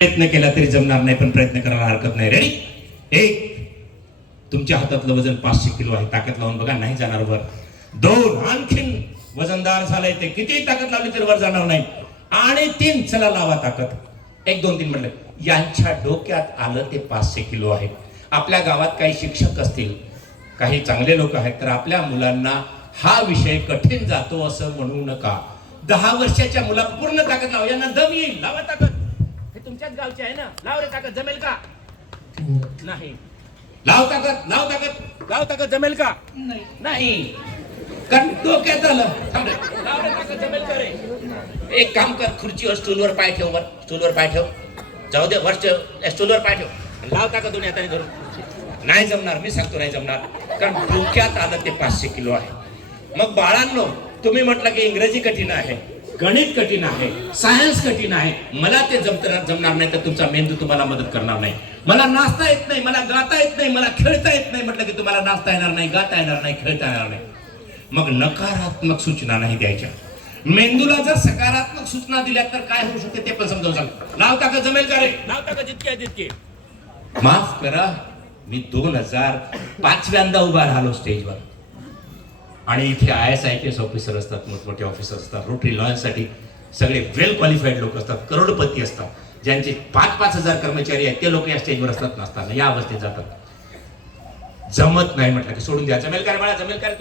प्रयत्न केला तरी जमणार नाही, पण प्रयत्न करायला हरकत नाही. रेडी? एक, तुमच्या हातातलं वजन 500 किलो आहे, ताकद लावून बघा, नाही जाणार वर. दोन, आणखीन वजनदार झालंय ते, किती ताकद लावली तरी वर जाणार नाही. आणि तीन, चला लावा ताकद. 1 2 3 म्हटलं. यांच्या डोक्यात आलं ते 500 किलो आहे. आपल्या गावात काही शिक्षक असतील, काही चांगले लोक आहेत, तर आपल्या मुलांना हा विषय कठीण जातो असं म्हणू नका. 10 वर्षाच्या मुला पूर्ण ताकद लावा, यांना दम येईल, लावा ताकद. हे तुमच्याच गावचे आहे ना, लाव रे ताकद, जमेल का? नाही. लाव ताकद, लाव ताकद, लाव ताकद, जमेल का? नाही. कारण डोक्यात आलं. लाव रे ताकद, जमेल का रे? एक काम कर, खुर्चीवर स्टूलवर पाय ठेव, वर स्टूलवर पाय ठेव, जाऊ दे, वर स्टूलवर पाय ठेव, लाव ताकद दोन्ही हाताने धरून. नाही जमणार, मी सांगतो नाही जमणार, कारण डोक्यात आलं ते 500 किलो आहे. मग बाळांनो, तुम्ही म्हटलं की इंग्रजी कठीण आहे, गणित कठीण आहे, सायन्स कठीण आहे, मला ते जमणार नाही, तर तुमचा मेंदू तुम्हाला मदत करणार नाही. मला नाचता येत नाही, मला गाता येत नाही, मला खेळता येत नाही म्हटलं की तुम्हाला नाचता येणार नाही, गाता येणार नाही, खेळता येणार नाही. मग नकारात्मक सूचना नाही द्यायच्या. मेंदूला जर सकारात्मक सूचना दिल्या तर काय होऊ शकते ते पण समजावून सांग. लाव ताकद, जमेल का रे? लाव ताकद, जितके आहे तितके. माफ करा, मी 2005व्यांदा उभा राहिलो स्टेजवर, आणि इथे IAS ऑफिसर असतात, मोठमोठे ऑफिसर असतात, रोटरी लॉयन्ससाठी सगळे वेल क्वालिफाईड लोक असतात, करोडपती असतात, ज्यांचे 5-5 हजार कर्मचारी आहेत, ते लोक या स्टेजवर असतात नसताना या अवस्थेत जातात. जमत नाही म्हटलं की सोडून द्या. जमेल का रे बाळा, जमेल का रे तुला?